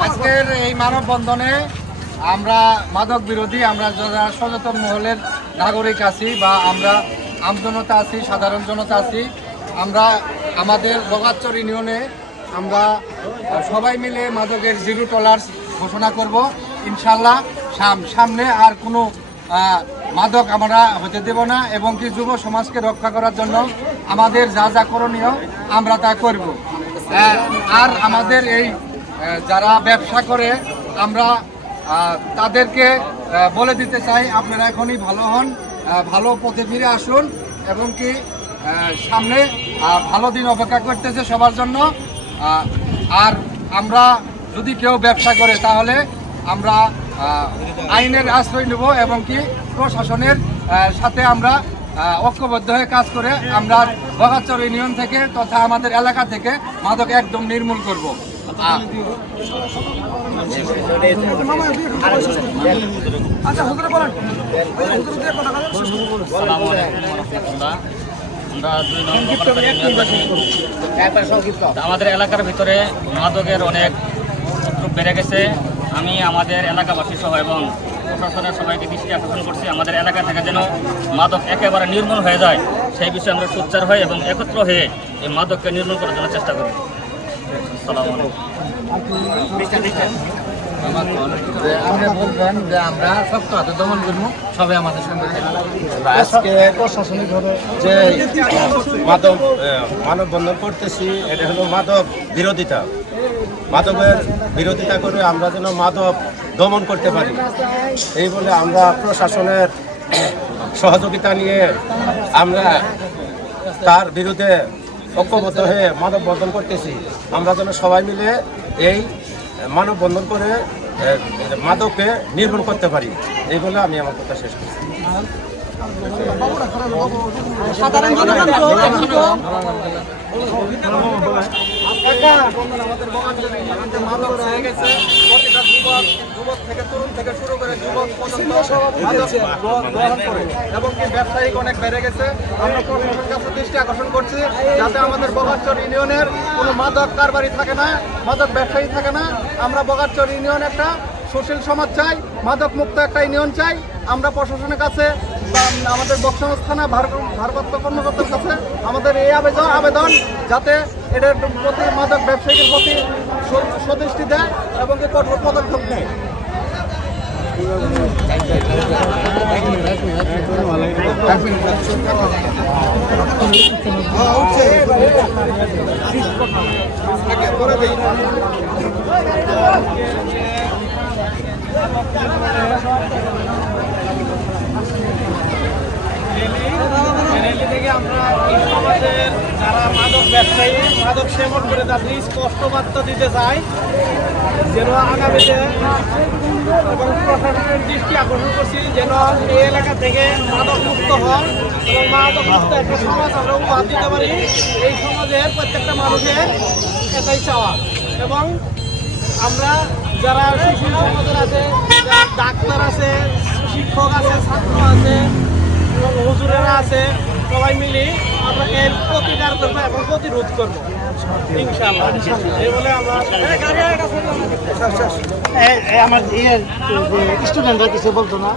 আজকের এই মানববন্ধনে আমরা মাদক বিরোধী, আমরা যারা সচেতন মহলের নাগরিক আছি বা আমরা আমজনতা আছি, সাধারণ জনতা আছি, আমরা আমাদের বগাচর ইউনিয়নে আমরা সবাই মিলে মাদকের জিরো টলার্স ঘোষণা করব। ইনশাল্লাহ সাম- সামনে আর কোনো মাদক আমরা হতে দেব না এবং কি যুব সমাজকে রক্ষা করার জন্য আমাদের যা যা করণীয় আমরা তা করব। আর আমাদের এই যারা ব্যবসা করে, আমরা তাদেরকে বলে দিতে চাই, আপনারা এখনই ভালো হন ভালো পথে ফিরে আসুন, এবং কি সামনে ভালো দিন অপেক্ষা করতেছে সবার জন্য। আর আমরা যদি কেউ ব্যবসা করে, তাহলে আমরা আইনের আশ্রয় নেব এবং কি, প্রশাসনের সাথে আমরা ঐক্যবদ্ধ হয়ে কাজ করে আমরা বগাচর ইউনিয়ন থেকে তথা আমাদের এলাকা থেকে মাদক একদম নির্মূল করব। দুই নম্বর আমাদের এলাকার ভিতরে মাদকের অনেক বেড়ে গেছে। আমি আমাদের এলাকাবাসী সহ এবং প্রশাসনের সবাইকে দৃষ্টি আকর্ষণ করছি। আমাদের এলাকা থেকে যেন মাদক একেবারে নির্মূল হয়ে যায় সেই বিষয়ে আমরা সোচ্চার হই এবং একত্র হয়ে এই মাদককে নির্মূল করার জন্য চেষ্টা করি আসসালামু আলাইকুম। আপনি বলবেন যে আমরা সত্য হাতে দমন করব সবাই আমাদের সঙ্গে যে মাদক মানববন্ধন করতেছি এটা হলো মাদক বিরোধিতা। মাদকের বিরোধিতা করে আমরা যেন মাদক দমন করতে পারি। এই বলে আমরা প্রশাসনের সহযোগিতা নিয়ে আমরা তার বিরুদ্ধে ঐক্যবদ্ধ হয়ে মানববন্ধন করতেছি। আমরা যেন সবাই মিলে এই মানববন্ধন করে মাদককে নির্মূল করতে পারি। এই বলে আমি আমার কথা শেষ করছি। আমাদের বগাচর যুবক থেকে তরুণ থেকে শুরু করে যুবক পর্যন্ত গ্রহণ করে। এবং কি ব্যবসায়িক অনেক বেড়ে গেছে। আমরা প্রশাসনের কাছে দৃষ্টি আকর্ষণ করছি যাতে আমাদের বগাচর ইউনিয়নের কোনো মাদক কারবারি থাকে না মাদক ব্যবসায়ী থাকে না। আমরা বগাচর ইউনিয়ন একটা সুশীল সমাজ চাই মাদক মুক্ত একটা ইউনিয়ন চাই। আমরা প্রশাসনের কাছে আমাদের বক্সমাস থানা ভারপ্রাপ্ত কর্মকর্তার কাছে আমাদের এই আবেদন আবেদন যাতে এটার প্রতি মাদক ব্যবসায়ীদের প্রতি সদৃষ্টি দেয় এবং কি কঠোর পদক্ষেপ নেয়। র্যালি থেকে আমরা এই সমাজের যারা মাদক ব্যবসায়ী, মাদক সেবন করে তাদের স্পষ্ট বার্তা দিতে চাই যেন আগামীতে এবং প্রশাসনের দৃষ্টি আকর্ষণ করছি যেন এই এলাকা থেকে মাদক মুক্ত হয় এবং মাদক মুক্ত একটা সমাজ আমরা উপহার দিতে পারি। এই সমাজের প্রত্যেকটা মানুষের এটাই চাওয়া। এবং আমরা যারা সুশীল সমাজের আছে ডাক্তার আছে শিক্ষক আছে, ছাত্র আছে, এবং হুজুরেরা আছে সবাই মিলে আমরা এর প্রতিকার করব এবং প্রতিরোধ করব। ইনশাআল্লাহ। এই বলে আমরা আমার ইয়ে স্টুডেন্টরা কিছু বলতো না।